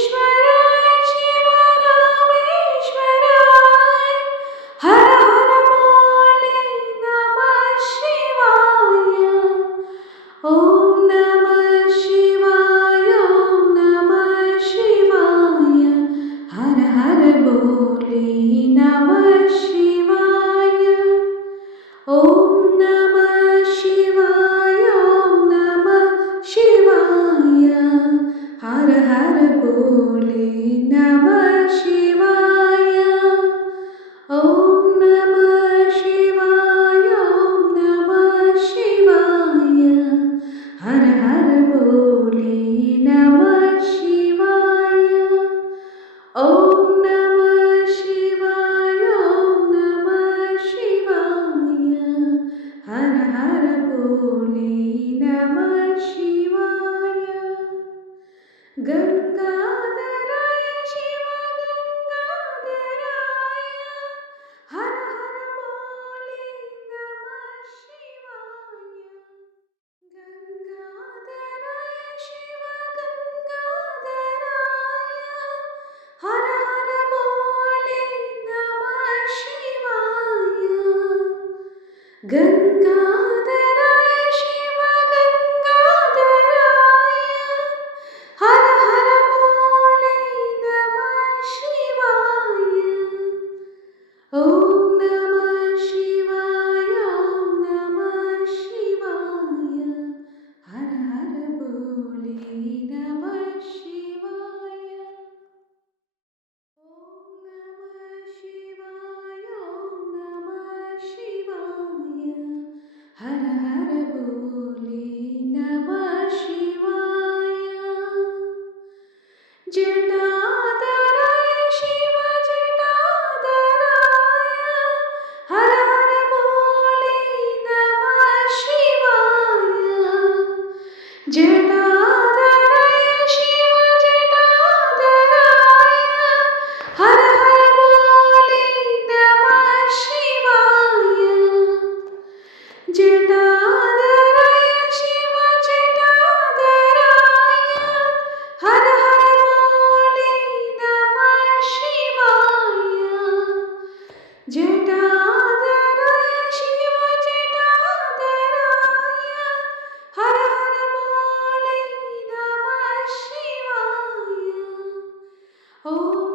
शिव रामेश्वराय हर हर बोले नमः शिवाय। ओम नमः शिवाय ओम नमः शिवाय हर हर बोले नमः शिवाय। ओम नमः शिवाय ओम नमः शिवाय हर हर बोले नमः शिवाय। ओम नमः शिवाय ओम नमः शिवाय हर हर बोले नमः शिवाय। ओम नमः शिवाय ओम नमः शिवाय हर हर बोले नमः शिवाय। गंगाधराय शिव गंगाधराय हर हर बोले नमः शिवाय। गंगाधराय शिव गंगाधराय हर हर बोले नमः शिवाय। गंगाधराय शिव गंगाधराय हर हर बोले नमः शिवाय। ओम नमः शिवाय ओम नमः शिवाय हर हर बोले नमः शिवाय। ओम नमः शिवाय ओम नमः शिवाय हर हर बोले नमः शिवाय। जटाधराय शिव जटाधराय हर हर बोले नमः शिवाय। जटाधराय शिव जटाधराय हर हर बोले नमः शिवाय। जटाधराय शिव जटाधराय हर हर बोले नमः शिवाय। जटाधराय शिव जटाधराय हर हर बोले नमः शिवाय। ओम